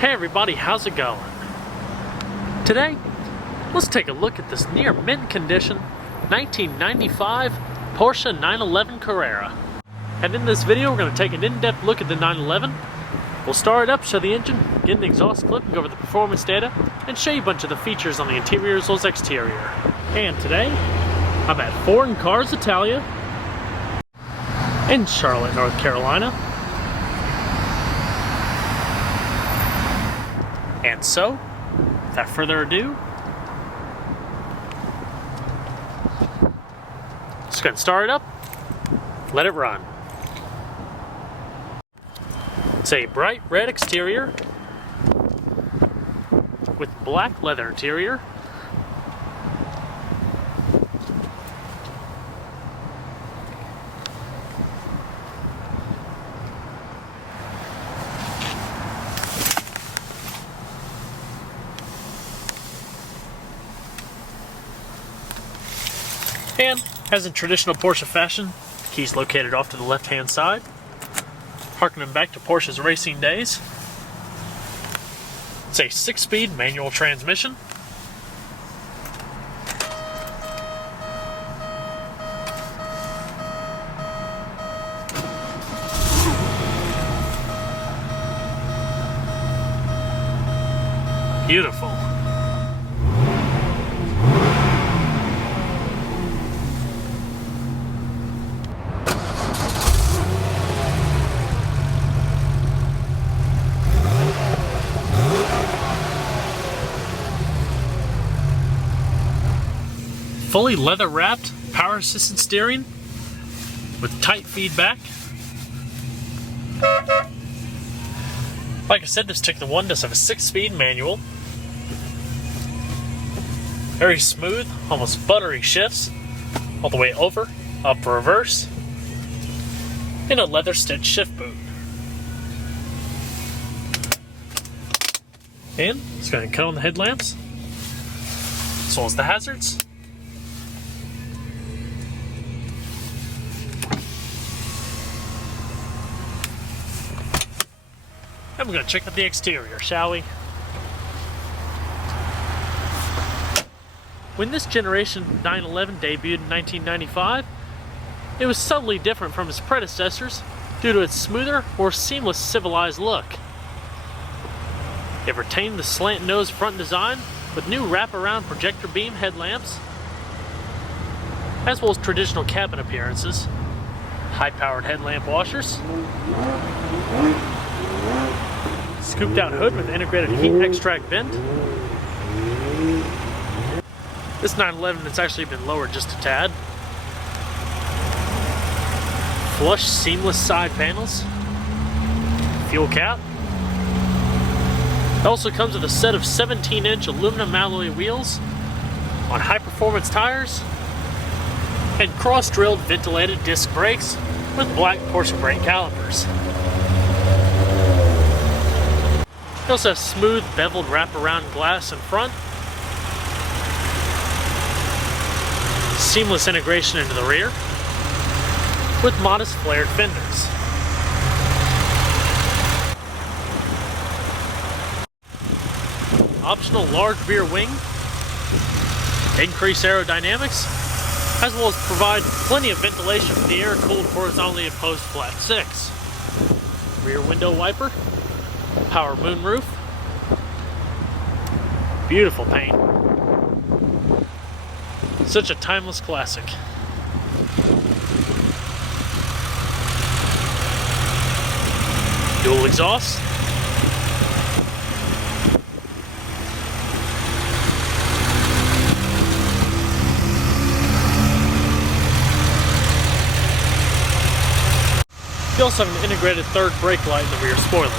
Hey everybody, how's it going? Today, let's take a look at this near mint condition 1995 Porsche 911 Carrera. And in this video, we're going to take an in-depth look at the 911. We'll start it up, show the engine, get an exhaust clip, and go over the performance data, and show you a bunch of the features on the interior as well as exterior. And today, I'm at Foreign Cars Italia in Charlotte, North Carolina. And so, without further ado, just going to start it up, let it run. It's a bright red exterior with black leather interior. And, as in traditional Porsche fashion, the key's located off to the left-hand side, harkening back to Porsche's racing days. It's a 6-speed manual transmission. Beautiful. Fully leather-wrapped, power-assisted steering with tight feedback. Like I said, this particular one does have a 6-speed manual. Very smooth, almost buttery shifts, all the way over, up, reverse, and a leather-stitched shift boot. And it's going to cut on the headlamps, as well as the hazards. And we're going to check out the exterior, shall we? When this generation 911 debuted in 1995, it was subtly different from its predecessors due to its smoother, more seamless, civilized look. It retained the slant nose front design with new wraparound projector beam headlamps, as well as traditional cabin appearances, high-powered headlamp washers, scooped out hood with integrated heat extract vent. This 911 has actually been lowered just a tad. Flush seamless side panels. Fuel cap. It also comes with a set of 17-inch aluminum alloy wheels on high-performance tires and cross-drilled ventilated disc brakes with black Porsche brake calipers. It also has smooth beveled wraparound glass in front, seamless integration into the rear, with modest flared fenders. Optional large rear wing, increased aerodynamics, as well as provide plenty of ventilation for the air-cooled horizontally opposed flat 6. Rear window wiper, power moonroof, beautiful paint. Such a timeless classic. Dual exhaust. You also have an integrated third brake light in the rear spoiler.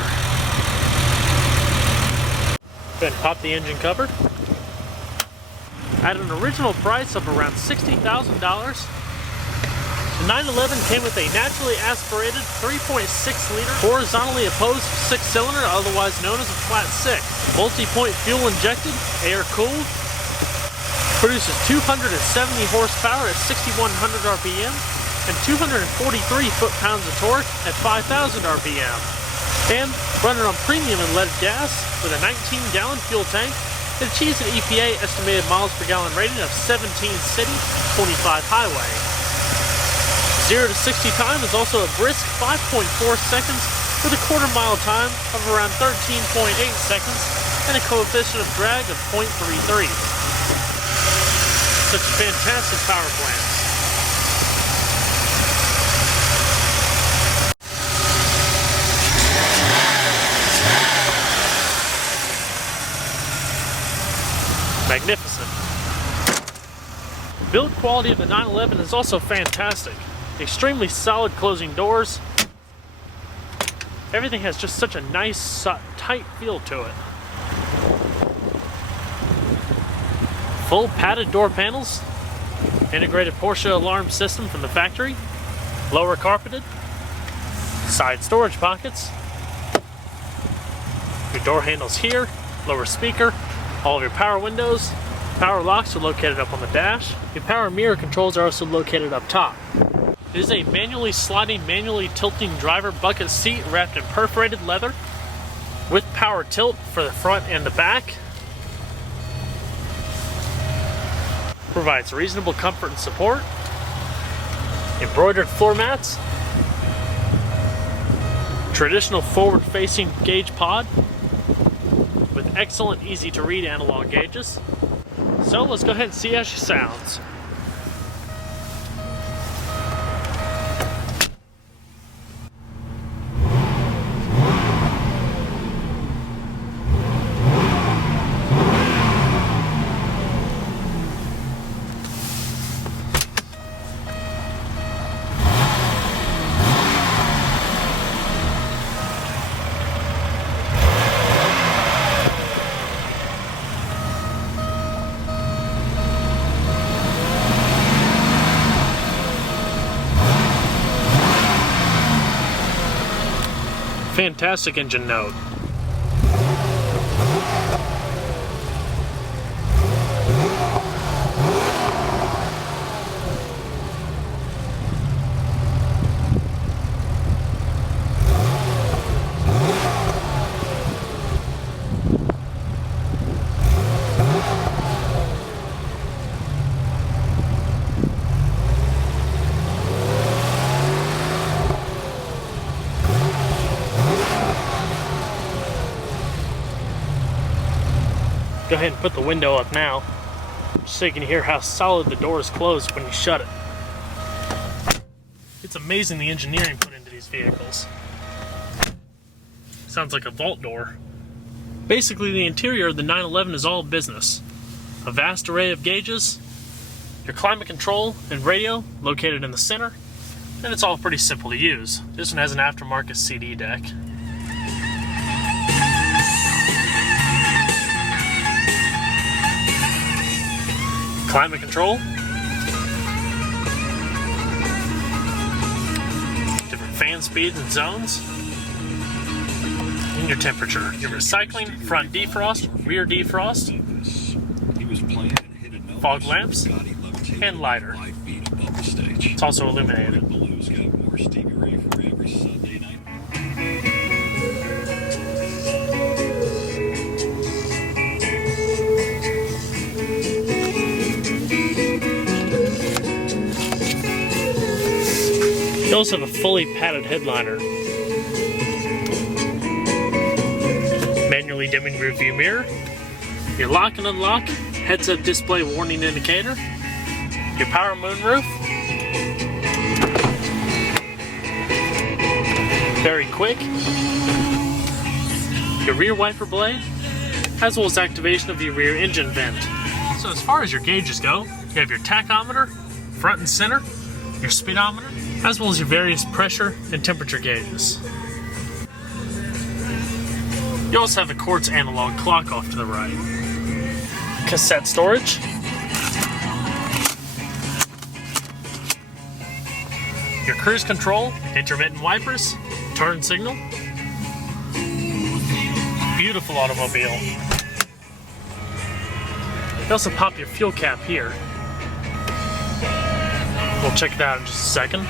Go ahead and pop the engine cover. At an original price of around $60,000, the 911 came with a naturally aspirated 3.6-liter horizontally opposed 6-cylinder, otherwise known as a flat 6. Multi-point fuel injected, air cooled, produces 270 horsepower at 6,100 RPM and 243 foot-pounds of torque at 5,000 RPM. And running on premium unleaded gas with a 19-gallon fuel tank, it achieves an EPA estimated miles per gallon rating of 17 city, 25 highway. 0 to 60 time is also a brisk 5.4 seconds with a quarter-mile time of around 13.8 seconds and a coefficient of drag of 0.33. Such fantastic power plants. Magnificent. Build quality of the 911 is also fantastic. Extremely solid closing doors. Everything has just such a nice, tight feel to it. Full padded door panels. Integrated Porsche alarm system from the factory. Lower carpeted. Side storage pockets. Your door handles here. Lower speaker. All of your power windows, power locks are located up on the dash. Your power mirror controls are also located up top. It is a manually sliding, manually tilting driver bucket seat wrapped in perforated leather with power tilt for the front and the back. Provides reasonable comfort and support. Embroidered floor mats. Traditional forward-facing gauge pod with excellent, easy-to-read analog gauges. So let's go ahead and see how she sounds. Fantastic engine note. Go ahead and put the window up now, so you can hear how solid the door is closed when you shut it. It's amazing the engineering put into these vehicles. Sounds like a vault door. Basically, the interior of the 911 is all business. A vast array of gauges, your climate control and radio located in the center, and it's all pretty simple to use. This one has an aftermarket CD deck. Climate control, different fan speeds and zones, and your temperature, your recycling, front defrost, rear defrost, fog lamps, and lighter. It's also illuminated. You also have a fully padded headliner. Manually dimming rear view mirror. Your lock and unlock, heads-up display warning indicator. Your power moonroof. Very quick. Your rear wiper blade, as well as activation of your rear engine vent. So as far as your gauges go, you have your tachometer, front and center, your speedometer, as well as your various pressure and temperature gauges. You also have a quartz analog clock off to the right. Cassette storage. Your cruise control, intermittent wipers, turn signal. Beautiful automobile. You also pop your fuel cap here. We'll check it out in just a second.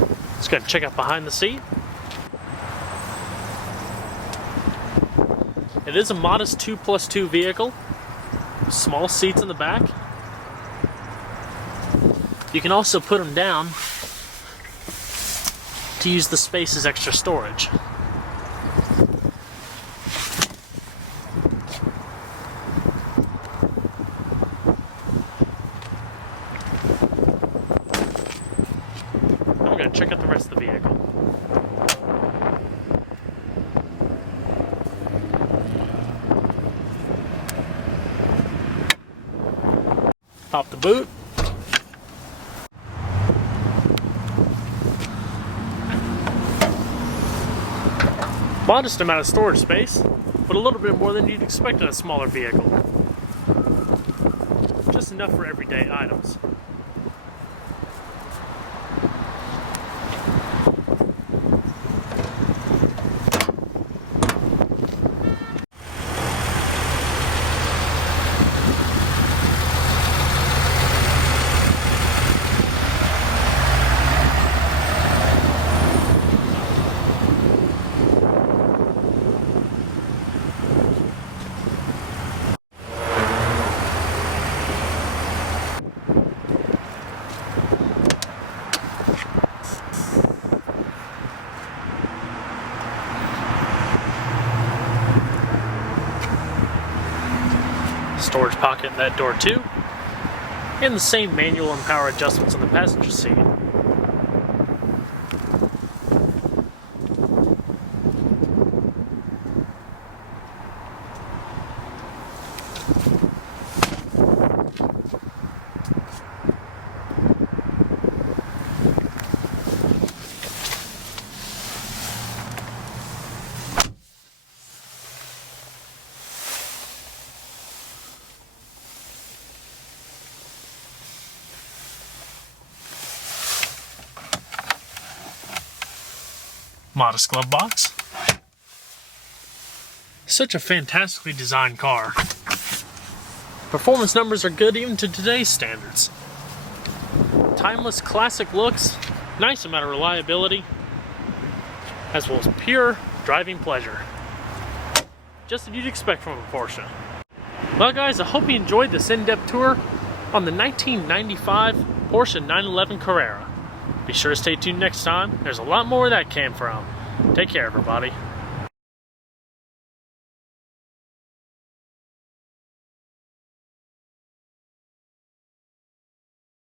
Let's go check out behind the seat. It is a modest 2+2 vehicle. Small seats in the back. You can also put them down to use the space as extra storage. I'm going to check out the rest of the vehicle. Pop the boot. Modest amount of storage space, but a little bit more than you'd expect in a smaller vehicle. Just enough for everyday items. Storage pocket in that door too, and the same manual and power adjustments on the passenger seat. Modest glove box. Such a fantastically designed car. Performance numbers are good even to today's standards. Timeless classic looks, nice amount of reliability, as well as pure driving pleasure. Just what you'd expect from a Porsche. Well guys, I hope you enjoyed this in-depth tour on the 1995 Porsche 911 Carrera. Be sure to stay tuned next time. There's a lot more where that came from. Take care, everybody.